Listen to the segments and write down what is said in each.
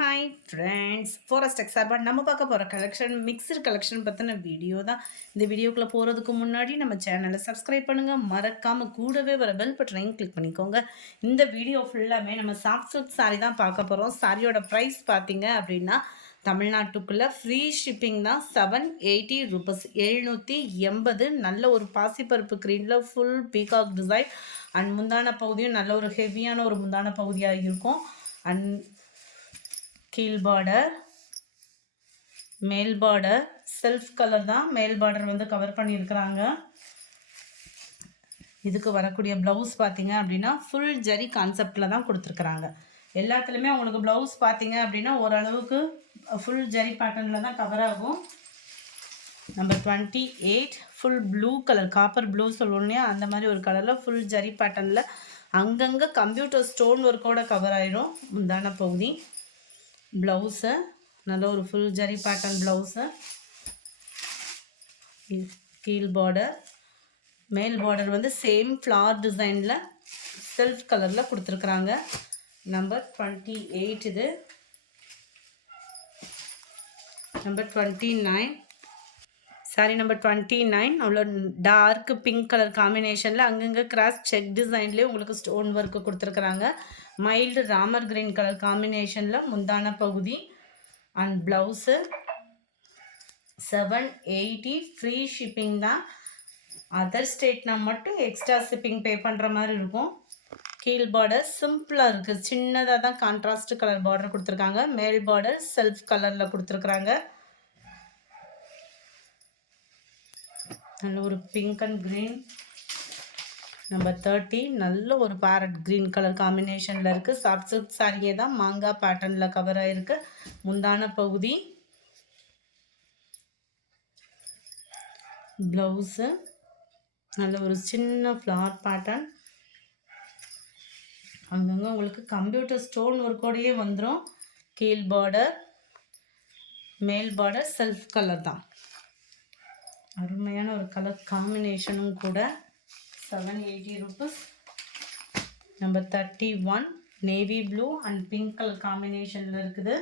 Hi friends, forest X சார்பாக நம்ம பார்க்க போகிற கலெக்ஷன் மிக்சர் கலெக்ஷன் பற்றின வீடியோ தான். இந்த வீடியோக்குள்ளே போகிறதுக்கு முன்னாடி நம்ம சேனலை சப்ஸ்கிரைப் பண்ணுங்கள், மறக்காமல் கூடவே வர பெல் பட்டனையும் கிளிக் பண்ணிக்கோங்க. இந்த வீடியோ ஃபுல்லாமே நம்ம சாஃப்ட் சில்க் சாரீ தான் பார்க்க போகிறோம். சாரியோட ப்ரைஸ் பார்த்தீங்க அப்படின்னா தமிழ்நாட்டுக்குள்ளே ஃப்ரீ ஷிப்பிங் தான். 780 ரூபீஸ், 780. நல்ல ஒரு பாசிப்பருப்பு க்ரீனில் ஃபுல் பீகாக் டிசைன் அண்ட் முந்தான பகுதியும் நல்ல ஒரு ஹெவியான ஒரு முந்தான பகுதியாக இருக்கும். அண்ட் கீழ் பார்டர், மேல் பார்டர் செல்ஃப் கலர் தான். மேல் பார்டர் வந்து கவர் பண்ணியிருக்கிறாங்க. இதுக்கு வரக்கூடிய ப்ளவுஸ் பார்த்தீங்க அப்படின்னா ஃபுல் ஜரி கான்செப்டில் தான் கொடுத்துருக்குறாங்க. எல்லாத்துலேயுமே உங்களுக்கு ப்ளவுஸ் பார்த்தீங்க அப்படின்னா ஓரளவுக்கு ஃபுல் ஜரி பேட்டர்னில் தான் கவர் ஆகும். Number 28 full blue colour, copper blue சொல்லுவோம் இல்லையா, அந்த மாதிரி ஒரு கலரில் ஃபுல் ஜரி பேட்டர்னில் அங்கங்கே கம்ப்யூட்டர் ஸ்டோன் ஒர்க்கோட கவர் ஆயிரும் முந்தான பகுதி. ப்ளவுஸு நல்ல ஒரு ஃபுல் ஜரி பேட்டர்ன் ப்ளவுஸு. கீழ் பார்டர், மேல் பார்டர் வந்து சேம் ஃப்ளார் டிசைனில் செல்ஃப் கலரில் கொடுத்துருக்குறாங்க. நம்பர் 28 இது. நம்பர் 29 சாரி, நம்பர் 29 அவ்வளோ டார்க் பிங்க் கலர் காம்பினேஷனில் அங்கங்கே கிராஸ் செக் டிசைன்லேயே உங்களுக்கு ஸ்டோன் ஒர்க்கு கொடுத்துருக்குறாங்க. மைல்டு ராமர் கிரீன் கலர் காம்பினேஷனில் முந்தான பகுதி அண்ட் ப்ளவுஸு. 780 ஃப்ரீ ஷிப்பிங் தான். அதர் ஸ்டேட்னா மட்டும் எக்ஸ்ட்ரா ஷிப்பிங் பே பண்ணுற மாதிரி இருக்கும். கீழ் பார்டர் சிம்பிளாக இருக்குது, சின்னதாக தான் கான்ட்ராஸ்ட் கலர் பார்டர் கொடுத்துருக்காங்க. மேல் பார்டர் செல்ஃப் கலரில் கொடுத்துருக்குறாங்க. நல்ல ஒரு பிங்க் அண்ட் க்ரீன். நம்பர் 30 நல்ல ஒரு பேரட் க்ரீன் கலர் காம்பினேஷனில் இருக்குது. சாஃப்ட் சில்க் சாரியே தான், மாங்காய் பேட்டர்னில் கவர் ஆகிருக்கு. முந்தான பகுதி, ப்ளவுஸு நல்ல ஒரு சின்ன ஃப்ளார் பேட்டர்ன். அங்கங்கே உங்களுக்கு கம்ப்யூட்டர் ஸ்டோன் ஒர்க்கோடையே வந்துடும். கீழ் பார்டர், மேல் பார்டர் செல்ஃப் கலர் தான். அருமையான ஒரு கலர் காம்பினேஷனும் கூட. 780 rupees. Number 31 navy blue and pink colour காம்பினேஷனில் இருக்குது.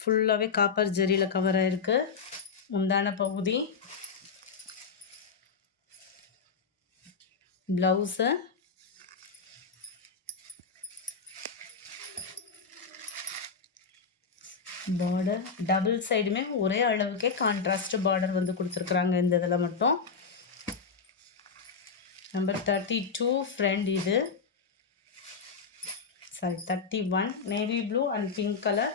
ஃபுல்லாகவே காப்பர் ஜரியில் கவர் ஆகிருக்கு. முந்தான பகுதி, ப்ளவுஸு, பார்டர் டபுள் சைடுமே ஒரே அளவுக்கே கான்ட்ராஸ்ட் பார்டர் வந்து கொடுத்துருக்குறாங்க இந்த இதில் மட்டும். நம்பர் 32 ஃப்ரெண்ட் இது. Sorry, 31 navy blue and pink colour.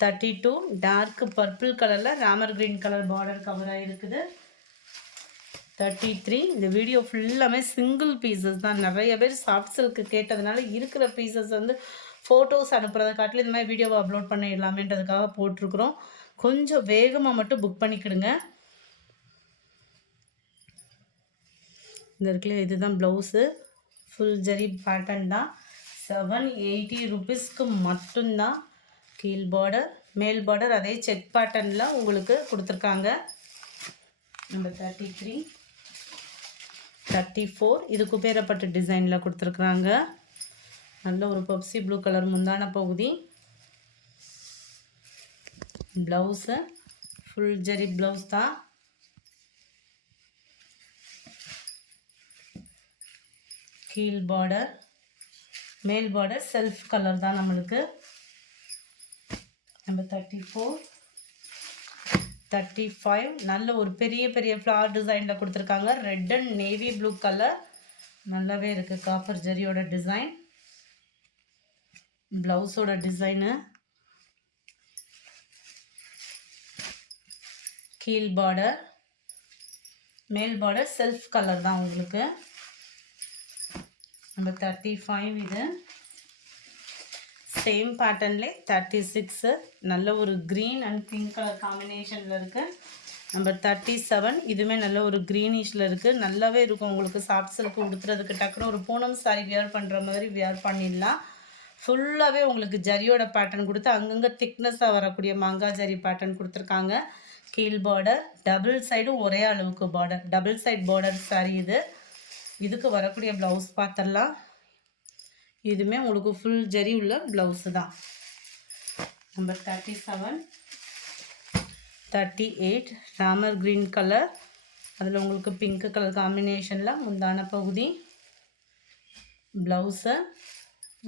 32 dark purple கலரில் Ramar green colour border cover ஆகிருக்குது. 33 இந்த வீடியோ ஃபுல்லாமே சிங்கிள் பீசஸ் தான். நிறைய பேர் சாஃப்ட் சில்க்கு கேட்டதுனால இருக்கிற பீசஸ் வந்து ஃபோட்டோஸ் அனுப்புறதை காட்டில் இந்த மாதிரி வீடியோவை அப்லோட் பண்ணிடலாமேன்றதுக்காக போட்டிருக்குறோம். கொஞ்சம் வேகமாக மட்டும் புக் பண்ணிக்கிடுங்க. இந்த இடத்துல இதுதான் ப்ளவுஸு, ஃபுல் ஜரி பேட்டர்ன் தான். 780 ரூபீஸ்க்கு மட்டும்தான். கீழ் பார்டர், மேல் பார்டர் அதே செக் பேட்டர்னில் உங்களுக்கு கொடுத்துருக்காங்க. நம்பர் 33 34 இது குபேரப்பட்டு டிசைனில் கொடுத்துருக்குறாங்க. நல்ல ஒரு பப்சி ப்ளூ கலர் முந்தான பகுதி. ப்ளவுஸு ஃபுல் ஜரி ப்ளவுஸ் தான். கீழ் பார்டர், மேல் பார்டர் செல்ஃப் கலர் தான் நம்மளுக்கு. நம்பர் 34 35 நல்ல ஒரு பெரிய பெரிய ஃப்ளார் டிசைனில் கொடுத்துருக்காங்க. Red and navy blue colour நல்லாவே இருக்குது. காப்பர் ஜரியோட டிசைன், ப்ளவுஸோட டிசைனு. கீழ் பார்டர், மேல் பார்டர் செல்ஃப் கலர் தான் உங்களுக்கு. நம்பர் 35 இது. சேம் பேட்டர்ன்லே 36 நல்ல ஒரு க்ரீன் அண்ட் பிங்க் கலர் காம்பினேஷனில் இருக்குது. நம்பர் 37 இதுவுமே நல்ல ஒரு க்ரீனிஷில் இருக்குது. நல்லாவே இருக்கும் உங்களுக்கு சாஃப்ட் சில்க்கு உடுத்துறதுக்கு. டக்குன்னு ஒரு பூனம் சாரி வியர் பண்ணுற மாதிரி வியர் பண்ணிடலாம். ஃபுல்லாகவே உங்களுக்கு ஜரியோட பேட்டர்ன் கொடுத்து அங்கங்கே திக்னஸாக வரக்கூடிய மாங்காய் ஜரி பேட்டர்ன் கொடுத்துருக்காங்க. கீழ் பார்டர், டபுள் சைடும் ஒரே அளவுக்கு border, double side border sari இது. இதுக்கு வரக்கூடிய ப்ளவுஸ் பார்த்துடலாம். இதுவுமே உங்களுக்கு ஃபுல் ஜரி உள்ள ப்ளவுஸு தான். நம்பர் 37, 38 ராமர் க்ரீன் கலர், அதில் உங்களுக்கு பிங்க் கலர் காம்பினேஷனில் முந்தான பகுதி. ப்ளவுஸு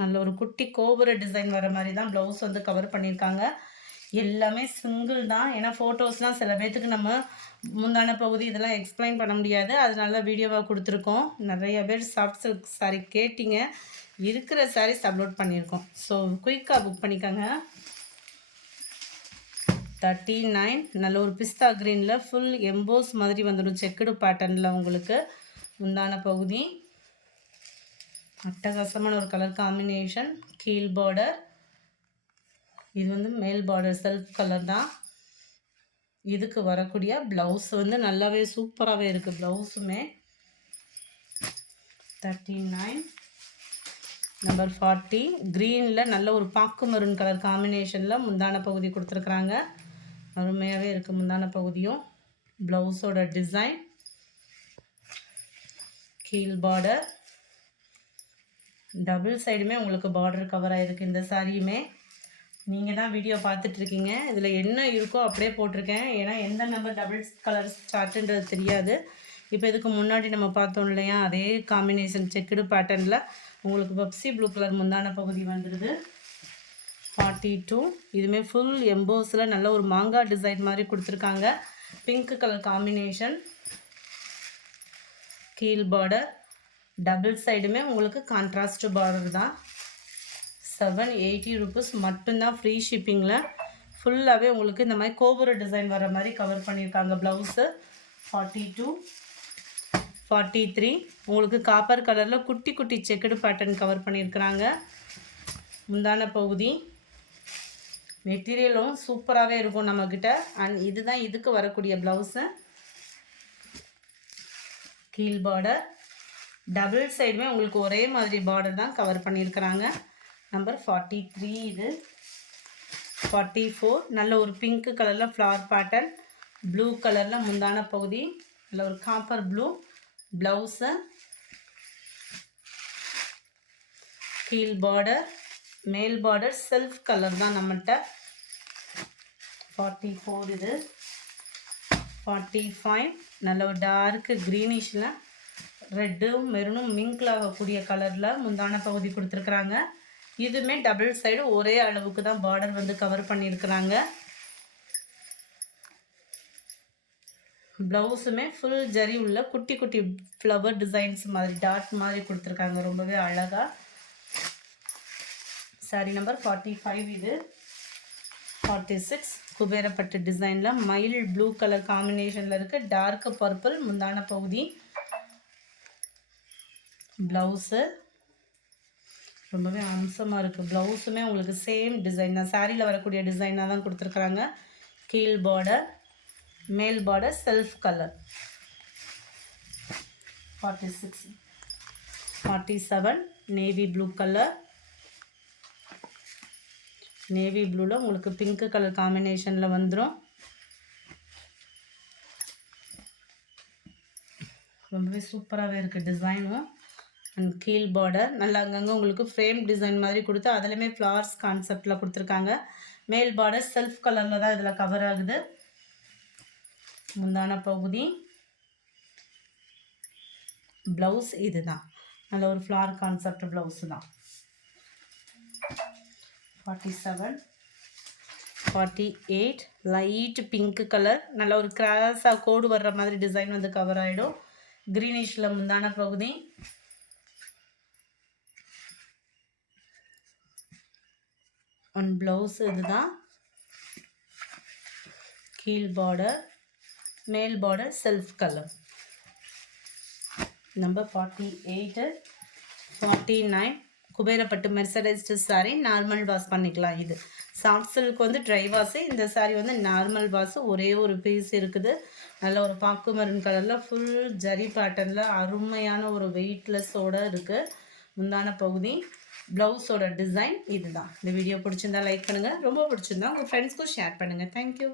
நல்ல ஒரு குட்டி கோபுர டிசைன் வர மாதிரி தான் ப்ளவுஸ் வந்து கவர் பண்ணியிருக்காங்க. எல்லாமே சிங்கிள் தான். ஏன்னா ஃபோட்டோஸ்லாம் சில பேர்த்துக்கு நம்ம முந்தான பகுதி இதெல்லாம் எக்ஸ்பிளைன் பண்ண முடியாது, அதனால வீடியோவாக கொடுத்துருக்கோம். நிறைய பேர் சாஃப்ட் சில்க் சாரீ கேட்டிங்க, இருக்கிற சாரீஸ் அப்லோட் பண்ணியிருக்கோம். ஸோ குயிக்காக புக் பண்ணிக்கோங்க. 39 நல்ல ஒரு பிஸ்தா க்ரீனில் ஃபுல் எம்போஸ் மாதிரி வந்துடும், செக்குடு பேட்டர்னில் உங்களுக்கு முந்தான பகுதி. அட்டகாசமான ஒரு கலர் காம்பினேஷன். கீழ் பார்டர், இது வந்து மேல் பார்டர் செல்ஃப் கலர் தான். இதுக்கு வரக்கூடிய ப்ளவுஸ் வந்து நல்லாவே சூப்பராகவே இருக்குது ப்ளவுஸுமே. 39 நம்பர் 40 க்ரீனில் நல்ல ஒரு பாக்கு மரூன் கலர் காம்பினேஷனில் முந்தான பகுதி கொடுத்துருக்குறாங்க. அருமையாகவே இருக்குது முந்தான பகுதியும். ப்ளவுஸோட டிசைன் கீழ் பார்டர், டபுள் சைடுமே உங்களுக்கு பார்டர் கவர் ஆகிருக்கு இந்த சாரியுமே. நீங்கள் தான் வீடியோ பார்த்துட்ருக்கீங்க, இதில் என்ன இருக்கோ அப்படியே போட்டிருக்கேன். ஏன்னா எந்த நம்பர் டபுள் கலர் ஸ்டார்ட்டுன்றது தெரியாது. இப்போ இதுக்கு முன்னாடி நம்ம பார்த்தோம் இல்லையா, அதே காம்பினேஷன் செக்குடு பேட்டர்னில் உங்களுக்கு பப்சி ப்ளூ கலர் முந்தான பகுதி வந்துடுது. 42 இதுவுமே ஃபுல் எம்போஸில் நல்ல ஒரு மாங்காய் டிசைன் மாதிரி கொடுத்துருக்காங்க. Pink colour combination. கீழ் பார்டர், டபுள் சைடுமே உங்களுக்கு கான்ட்ராஸ்ட் பார்டர் தான். 780 ருபீஸ் மட்டும்தான் ஃப்ரீ ஷிப்பிங்கில். ஃபுல்லாகவே உங்களுக்கு இந்த மாதிரி கோபுர டிசைன் வர மாதிரி கவர் பண்ணியிருக்காங்க ப்ளவுஸு. 42 43 உங்களுக்கு காப்பர் கலரில் குட்டி குட்டி செக்குடு பேட்டர்ன் கவர் பண்ணியிருக்கிறாங்க. முந்தான பகுதி மெட்டீரியலும் சூப்பராகவே இருக்கும் நம்மக்கிட்ட. அண்ட் இதுதான் இதுக்கு வரக்கூடிய ப்ளவுஸு. கீழ் பார்டர், டபுள் சைடுமே உங்களுக்கு ஒரே மாதிரி பார்டர் தான் கவர் பண்ணியிருக்கிறாங்க. நம்பர் 43 இது. 44 நல்ல ஒரு பிங்க் கலரில் ஃப்ளவர் பேட்டர்ன், ப்ளூ கலரில் முந்தான பகுதி, நல்ல ஒரு காப்பர் ப்ளூ ப்ளவுஸு. கீழ் பார்டர், மேல் பார்டர் செல்ஃப் கலர் தான் நம்மகிட்ட. 44 இது. 45 நல்ல ஒரு டார்க்கு க்ரீனிஷில் ரெட்டும் மெரூனும் மிங்கிள் ஆகக்கூடிய கலரில் முந்தான பகுதி கொடுத்துருக்குறாங்க. இதுவுமே டபுள் சைடு ஒரே அளவுக்கு தான் பார்டர் வந்து கவர் பண்ணியிருக்கிறாங்க. ப்ளவுஸுமே ஃபுல் ஜரி உள்ள குட்டி குட்டி ஃப்ளவர் டிசைன்ஸ் மாதிரி டாட் மாதிரி கொடுத்துருக்காங்க, ரொம்பவே அழகாக. சாரி நம்பர் 45 இது. 46 குபேரப்பட்டு டிசைனில் மயில் ப்ளூ கலர் காம்பினேஷனில் இருக்குது. டார்க் பர்பிள் முந்தான பகுதி. ப்ளவுஸு ரொம்பவே அம்சமாக இருக்குது. ப்ளவுஸுமே உங்களுக்கு சேம் டிசைன் தான், சாரியில் வரக்கூடிய டிசைனாக தான் கொடுத்துருக்குறாங்க. கீழ் பார்டர், மேல் border self colour. 46 47 navy blue colour. Navy ப்ளூவில் உங்களுக்கு பிங்க் கலர் காம்பினேஷனில் வந்துடும். ரொம்பவே சூப்பராகவே இருக்குது டிசைனும். அண்ட் கீழ் பார்டர் நல்லா அங்கங்கே உங்களுக்கு ஃப்ரேம் டிசைன் மாதிரி கொடுத்து அதிலுமே ஃப்ளவர்ஸ் கான்செப்டில் கொடுத்துருக்காங்க. மேல் பார்டர் செல்ஃப் கலரில் தான் இதில் கவர் ஆகுது. முந்தான பகுதி. ப்ளவுஸ் இது தான், நல்ல ஒரு ஃப்ளவர் கான்செப்ட் ப்ளவுஸு தான். 47 48 லைட் பிங்க் கலர், நல்ல ஒரு கிராஸாக கோடு வர்ற மாதிரி டிசைன் வந்து கவர் ஆகிடும். க்ரீனிஷில் முந்தான பகுதி. ஒன் ப்ளவுஸ் இதுதான். கீழ் பார்டர், மேல் border self colour. Number 48 49 குபேரப்பட்டு மெர்சடைஸ்டு sari, normal wash பண்ணிக்கலாம். இது சாஃப்ட் சில்க் வந்து ட்ரை வாஷு, இந்த சாரீ வந்து நார்மல் வாஷு. ஒரே ஒரு பீஸ் இருக்குது, நல்ல ஒரு பாக்கு மரூன் கலரில் ஃபுல் ஜரி பேட்டர்னில் அருமையான ஒரு வெயிட்லெஸ்ஸோடு இருக்குது. முந்தான பகுதி. ப்ளவுஸோட டிசைன் இதுதான். இந்த வீடியோ பிடிச்சிருந்தா லைக் பண்ணுங்கள், ரொம்ப பிடிச்சிருந்தா உங்கள் ஃப்ரெண்ட்ஸ்க்கும் ஷேர் பண்ணுங்கள். தேங்க்யூ.